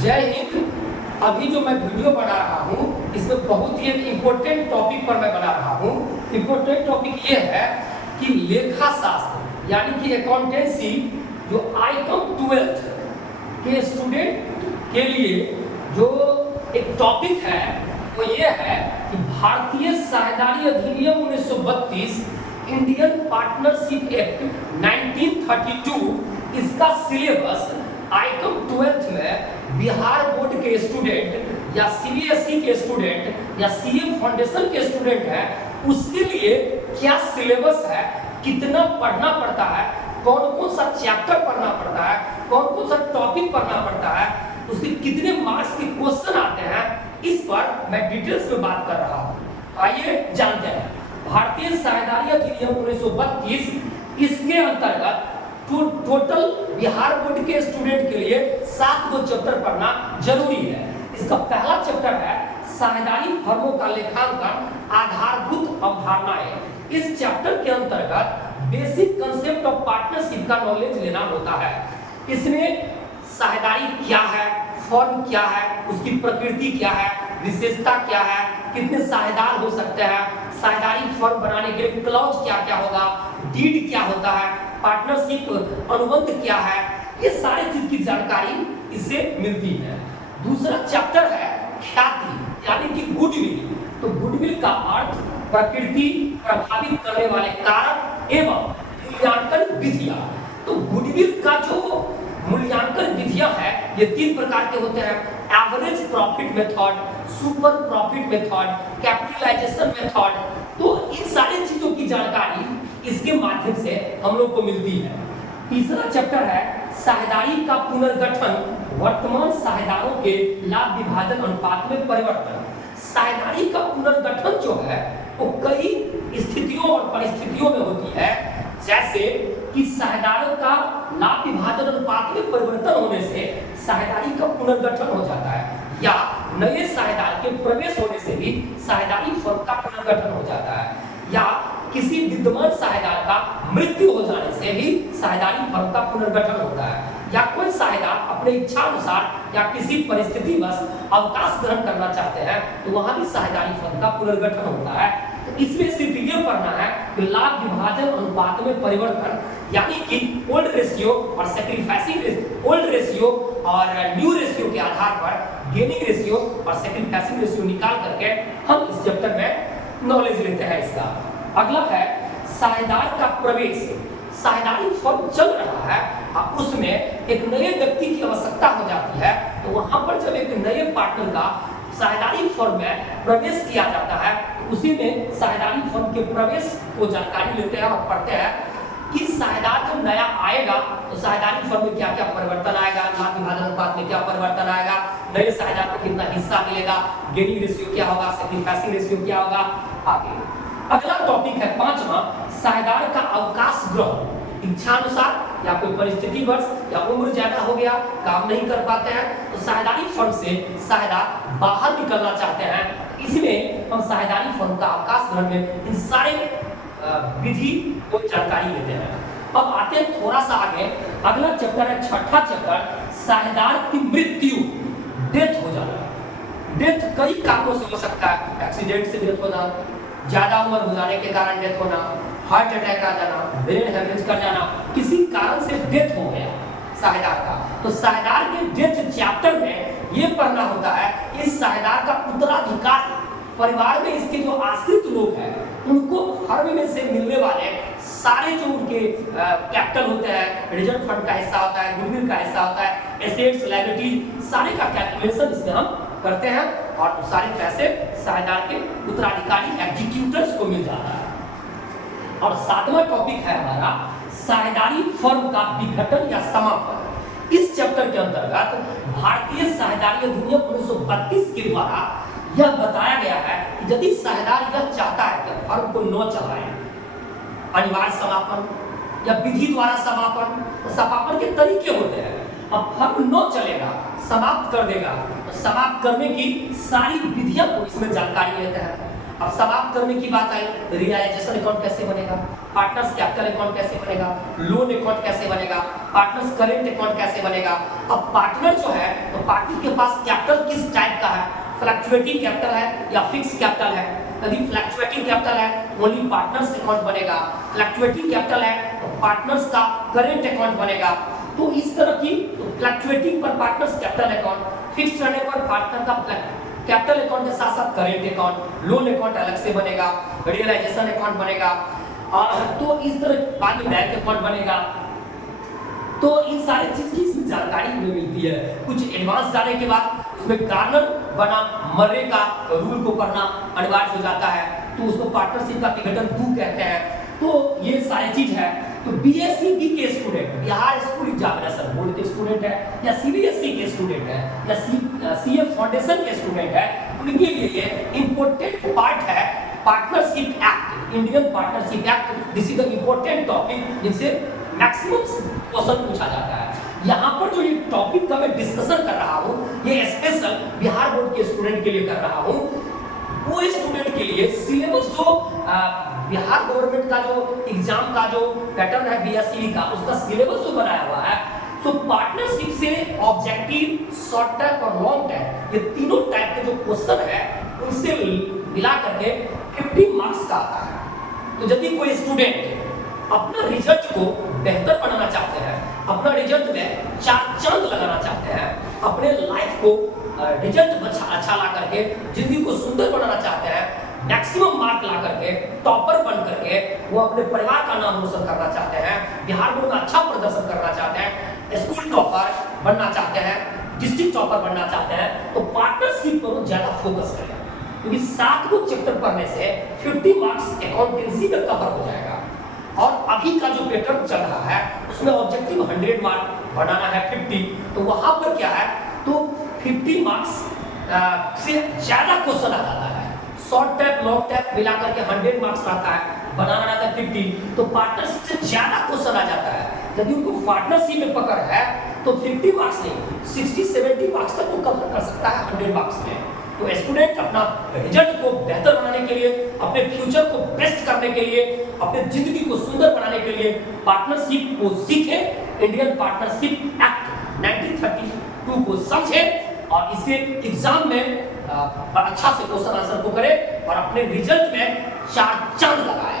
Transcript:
जय हिंद। अभी जो मैं वीडियो बना रहा हूँ इसमें बहुत ही एक इम्पोर्टेंट टॉपिक पर मैं बना रहा हूँ। इम्पोर्टेंट टॉपिक ये है कि लेखा शास्त्र यानी कि अकाउंटेंसी जो ICOM 12th के स्टूडेंट के लिए जो एक टॉपिक है वो ये है कि भारतीय साझेदारी अधिनियम 1932 इंडियन पार्टनरशिप एक्ट 1932 इसका सिलेबस ICOM 12th में बिहार बोर्ड के स्टूडेंट या CBSE के स्टूडेंट या CA फाउंडेशन के स्टूडेंट है उसके लिए क्या सिलेबस है, कितना पढ़ना पड़ता है, कौन कौन सा चैप्टर पढ़ना पड़ता है, कौन कौन सा टॉपिक पढ़ना पड़ता है, उसके कितने मार्क्स के क्वेश्चन आते हैं, इस पर मैं डिटेल्स में बात कर रहा हूँ। आइए जानते हैं। भारतीय साझेदारी अधिनियम 1932 इसके अंतर्गत टोटल बिहार बोर्ड के स्टूडेंट के लिए 7 गो चैप्टर पढ़ना जरूरी है। इसका पहला चैप्टर है साझेदारी फर्मों का लेखांकन आधारभूत अवधारणाएं। इस चैप्टर के अंतर्गत बेसिक कंसेप्ट ऑफ पार्टनरशिप का नॉलेज लेना होता है। इसमें साझेदारी क्या है, फर्म क्या है, उसकी प्रकृति क्या है, विशेषता क्या है, कितने साझेदार हो सकते हैं, साझेदारी फर्म बनाने के लिए क्लॉज क्या क्या होगा, डीड क्या होता है, पार्टनरशिप अनुबंध क्या है, ये सारी चीज की जानकारी इससे मिलती है। दूसरा चैप्टर है ख्याति यानी कि गुडविल। तो गुडविल का अर्थ प्रकृति प्रभावित करने वाले कारक एवं मूल्यांकन विधियां। तो गुडविल का जो मूल्यांकन विधियां है ये 3 प्रकार के होते हैं। Average profit method, super profit method, capitalisation method. तो इन सारी चीजों की जानकारी इसके माध्यम से हम लोग को मिलती है। तीसरा चैप्टर है साझेदारी का पुनर्गठन, वर्तमान साझेदारों के लाभ विभाजन अनुपात में परिवर्तन। साझेदारी का पुनर्गठन जो है वो कई स्थितियों और परिस्थितियों में होती है, जैसे कि साझेदारों का लाभ विभाजन अनुपात में परिवर्तन होने से साझेदारी का पुनर्गठन हो जाता है, या नए साझेदार के प्रवेश होने से भी साझेदारी फर्म का पुनर्गठन हो जाता है, या किसी विद्यमान साझेदार का मृत्यु हो जाने से भी साझेदारी फर्म का पुनर्गठन होता है, या कोई साझेदार अपने इच्छा अनुसार या किसी परिस्थितिवश अवकाश ग्रहण करना चाहते हैं तो वहां भी साझेदारी फर्म का पुनर्गठन होता है। तो इसमें सिर्फ ये पढ़ना है कि लाभ विभाजन अनुपात में परिवर्तन यानी कि ओल्ड रेशियो और सैक्रिफाइसिंग ओल्ड रेशियो और न्यू रेशियो के आधार पर गेनिंग रेशियो और सैक्रिफाइसिंग रेशियो निकाल करके हम इस चैप्टर में नॉलेज लेते हैं इसका। अगला है साझेदार का प्रवेश। साझेदारी फर्म चल रहा है और उसमें एक नए व्यक्ति की आवश्यकता हो जाती है, तो वहां पर जब एक नए पार्टनर का साझेदारी फर्म में प्रवेश किया जाता है तो उसी में साझेदारी फर्म के प्रवेश को जानकारी लेते हैं और पढ़ते हैं कि साझेदार जब नया आएगा तो साझेदारी फर्म में क्या क्या परिवर्तन आएगा, लाभ विभाजन अनुपात में क्या परिवर्तन आएगा, नए साझेदार को कितना हिस्सा मिलेगा, गेनिंग रेशियो क्या होगा, सैक्रिफाइसिंग रेशियो क्या होगा, आगे। अगला टॉपिक है 5वां साझेदार का अवकाश ग्रहण। इच्छानुसार या कोई परिस्थितिवश या उम्र ज्यादा हो गया, काम नहीं कर पाते हैं तो साझेदारी फर्म से साझेदार बाहर निकलना चाहते हैं, इसमें हम साझेदारी फर्म का अवकाश ग्रहण में इन सारे विधि को जानकारी लेते हैं। अब आते हैं थोड़ा सा आगे। अगला चैप्टर है 6ठा चैप्टर साझेदार की मृत्यु, डेथ हो जाना। डेथ कई कारणों से हो सकता है, एक्सीडेंट से डेथ होना, ज्यादा उम्र हो जाने के कारण डेथ होना, हार्ट अटैक आ जाना, ब्रेन हेमरेज कर जाना, किसी कारण से डेथ हो गया साझेदार का, तो साझेदार के डेथ चैप्टर में ये पढ़ना होता है इस साझेदार का उत्तराधिकार, परिवार में इसके जो आश्रित लोग हैं उनको फर्म में से मिलने वाले सारे जो उनके कैपिटल होते हैं, रिजर्व फंड का हिस्सा होता है, गुडविल का हिस्सा होता है, एसेट्स लायबिलिटी, सारे का कैलकुलेशन इसमें हम करते हैं और सारे पैसे साझेदार के उत्तराधिकारी एग्जीक्यूटर्स को मिल जाता है। और 7वां टॉपिक है हमारा साझेदारी फर्म का विघटन या समापन। इस चैप्टर के अंतर्गत भारतीय साझेदारी अधिनियम 1932 के द्वारा यह बताया गया है कि यदि साझेदार यह चाहता है कि फर्म को न चलाए, अनिवार्य समापन या विधि द्वारा समापन, तो समापन के तरीके होते हैं। अब फर्म न चलेगा, समाप्त कर देगा, तो समाप्त करने की सारी विधियां को इसमें जानकारी लेते हैं। अब समाप्त करने की बात आई, रियलाइजेशन अकाउंट कैसे बनेगा, पार्टनर्स कैपिटल अकाउंट कैसे बनेगा, लोन अकाउंट कैसे बनेगा, पार्टनर्स करेंट अकाउंट कैसे बनेगा। अब पार्टनर जो है तो पार्टनर के पास कैपिटल किस टाइप का है, फ्लक्चुएटिंग कैपिटल है या फिक्स कैपिटल है। यदि फ्लक्चुएटिंग कैपिटल है ओनली पार्टनर्स अकाउंट बनेगा, फ्लक्चुएटिंग कैपिटल है तो पार्टनर्स का करेंट अकाउंट बनेगा। तो इस तरह की फ्लक्चुएटिंग पर पार्टनर्स कैपिटल अकाउंट, फिक्स रहने पर पार्टनर का कैपिटल अकाउंट के साथ साथ करेंट अकाउंट, लोन अकाउंट अलग से बनेगा, रियलाइजेशन अकाउंट बनेगा, तो इस तरह बाद में बैंक अकाउंट बनेगा। तो इन सारी चीज की जानकारी हमें मिलती है। कुछ एडवांस जाने के बाद उसमें गार्नर बना मर्रे का रूल को पढ़ना अनिवार्य हो जाता है, तो उसको पार्टनरशिप का विघटन 2 कहते हैं। तो ये सारी चीज है। तो बीएससी के student, Bihar school examination board के स्टूडेंट है या सीबीएसई के स्टूडेंट है या सीए फाउंडेशन के स्टूडेंट है, उनके लिए इंपॉर्टेंट पार्ट है partnership act, Indian partnership act. This is the important topic जिनसे मैक्सिमम क्वेश्चन पूछा जाता है। यहाँ पर जो ये टॉपिक का मैं डिस्कशन कर रहा हूँ, ये स्पेशल बिहार बोर्ड के स्टूडेंट के लिए कर रहा हूँ। वो स्टूडेंट के लिए सिलेबस जो बिहार गवर्नमेंट का जो एग्जाम का जो पैटर्न है बीएससी का, उसका सिलेबस जो बनाया हुआ है, तो पार्टनरशिप से ऑब्जेक्टिव, शॉर्ट टाइप और लॉन्ग टाइप, ये तीनों टाइप के जो क्वेश्चन है उनसे मिला करके 50 मार्क्स का आता है। तो यदि कोई स्टूडेंट अपना रिजल्ट को बेहतर बनाना चाहते हैं, अपना रिजल्ट में 4 चांद लगाना चाहते हैं, अपने लाइफ को रिजल्ट अच्छा ला करके जिंदगी को सुंदर बनाना चाहते हैं, मैक्सिमम मार्क ला करके टॉपर बन करके वो अपने परिवार का नाम रोशन करना चाहते हैं, बिहार बोर्ड में अच्छा प्रदर्शन करना चाहते हैं, स्कूल टॉपर बनना चाहते हैं, डिस्ट्रिक्ट टॉपर बनना चाहते हैं, तो पार्टनरशिप पर ज्यादा फोकस करें। क्योंकि 7 को चैप्टर पढ़ने से 50 मार्क्स अकाउंटेंसी में कवर हो जाएगा। और अभी का जो पेपर चल रहा है उसमें ऑब्जेक्टिव 100 मार्क बनाना है 50, तो वहां पर क्या है तो 50 मार्क्स से ज्यादा क्वेश्चन आ जाता है। शॉर्ट टाइप लॉन्ग टाइप मिलाकर के 100 मार्क्स आता है, बनाना रहता है 50, तो पार्टनरशिप से ज्यादा क्वेश्चन आ जाता है। यदि उनको पार्टनरशिप में पकड़ है तो 50 मार्क्स नहीं 60-70 मार्क्स तक वो कवर कर सकता है 100 मार्क्स में। तो स्टूडेंट अपना रिजल्ट को बेहतर बनाने के लिए, अपने फ्यूचर को बेस्ट करने के लिए, अपने जिंदगी को सुंदर बनाने के लिए पार्टनरशिप को सीखे, इंडियन पार्टनरशिप एक्ट 1932 को समझे और इसे एग्जाम में अच्छा से क्वेश्चन आंसर को करे और अपने रिजल्ट में 4 चांद लगाए।